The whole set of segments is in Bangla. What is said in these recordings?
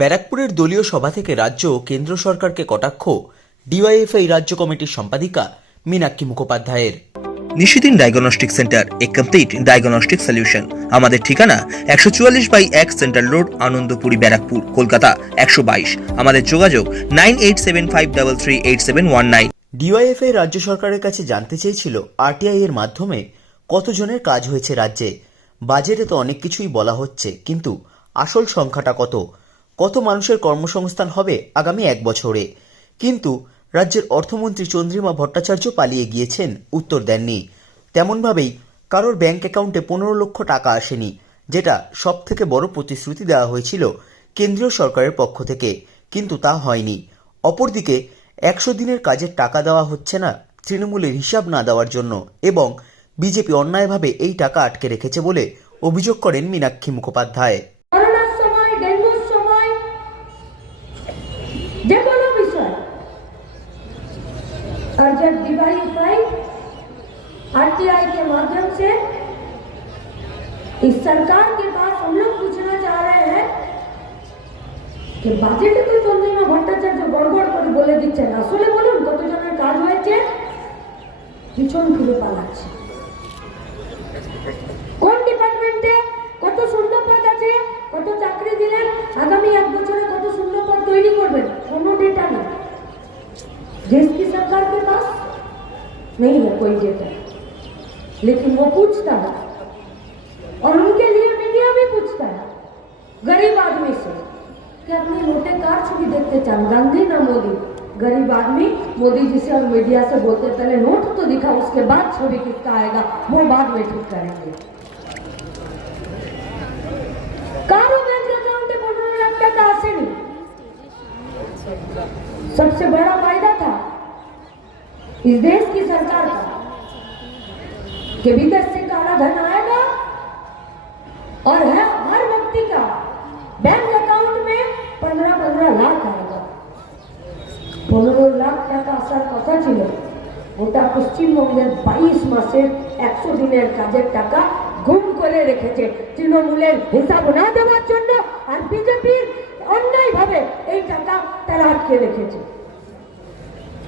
ব্যারাকপুরের দলীয় সভা থেকে রাজ্য ও কেন্দ্র সরকারকে কটাক্ষ ডিওয়াইএফআই রাজ্য কমিটির সম্পাদিকা মীনাক্ষী মুখোপাধ্যায়ের। নিশিদিন ডায়াগনস্টিক সেন্টার এ কমপ্লিট ডায়াগনস্টিক সলিউশন। আমাদের ঠিকানা একশো চুয়াল্লিশ বাই এক সেন্ট্রাল রোড আনন্দপুরি ব্যারাকপুর কলকাতা একশো বাইশ। আমাদের যোগাযোগ nine eight seven five double three eight seven one nine. DYFI রাজ্য সরকারের কাছে জানতে চেয়েছিল আরটিআই এর মাধ্যমে কতজনের কাজ হয়েছে রাজ্যে। বাজেটে তো অনেক কিছুই বলা হচ্ছে কিন্তু আসল সংখ্যাটা কত? কত মানুষের কর্মসংস্থান হবে আগামী এক বছরে। কিন্তু রাজ্যের অর্থমন্ত্রী চন্দ্রিমা ভট্টাচার্য পালিয়ে গিয়েছেন, উত্তর দেননি। তেমনভাবেই কারোর ব্যাংক অ্যাকাউন্টে পনেরো লক্ষ টাকা আসেনি, যেটা সব থেকে বড় প্রতিশ্রুতি দেওয়া হয়েছিল কেন্দ্রীয় সরকারের পক্ষ থেকে। কিন্তু তা হয়নি। অপরদিকে একশো দিনের কাজের টাকা দেওয়া হচ্ছে না তৃণমূলের হিসাব না দেওয়ার জন্য এবং বিজেপি অন্যায়ভাবে এই টাকা আটকে রেখেছে বলে অভিযোগ করেন মীনাক্ষী মুখোপাধ্যায়। और जब डीवाईएफआई आरटीआई के माध्यम से इस सरकार के पास हम लोग पूछना चाह रहे हैं যে বাজেটে তো চন্দ্রিমা ভট্টাচার্য গড়বড় করে বলে দিচ্ছেন আসলে বলুন কতজনের কাজ হয়েছে পিছন ফিরে পালাচ্ছে नहीं वो कोई बेटा लेकिन वो पूछता है। और उनके लिए मीडिया भी पूछता है। गरीब आदमी से। कि अपने मोटे कार्ड भी देखते चाँद गांधी ना मोदी। गरीब आदमी, मोदी जी से और मीडिया से बोलते, पहले नोट तो दिखा, उसके बाद छवि किसका आएगा? वो बाद में ठीक करेंगे। कारो बैंक अकाउंट बनाने लगता था सबसे बड़ा इस देश की सरकार का कि विदेश से काला धन आएगा और है हर व्यक्ति का बैंक अकाउंट में पंद्रह पंद्रह लाख आएगा পনেরো লাখ টাকা আসার কথা ছিল গোটা পশ্চিমবঙ্গের বাইশ মাসের একশো দিনের কাজের টাকা গুম করে রেখেছে তৃণমূলের হিসাব না দেওয়ার জন্য আর বিজেপির অন্যায়ভাবে এই টাকা তারা আটকে রেখেছে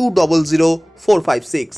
two double zero four five six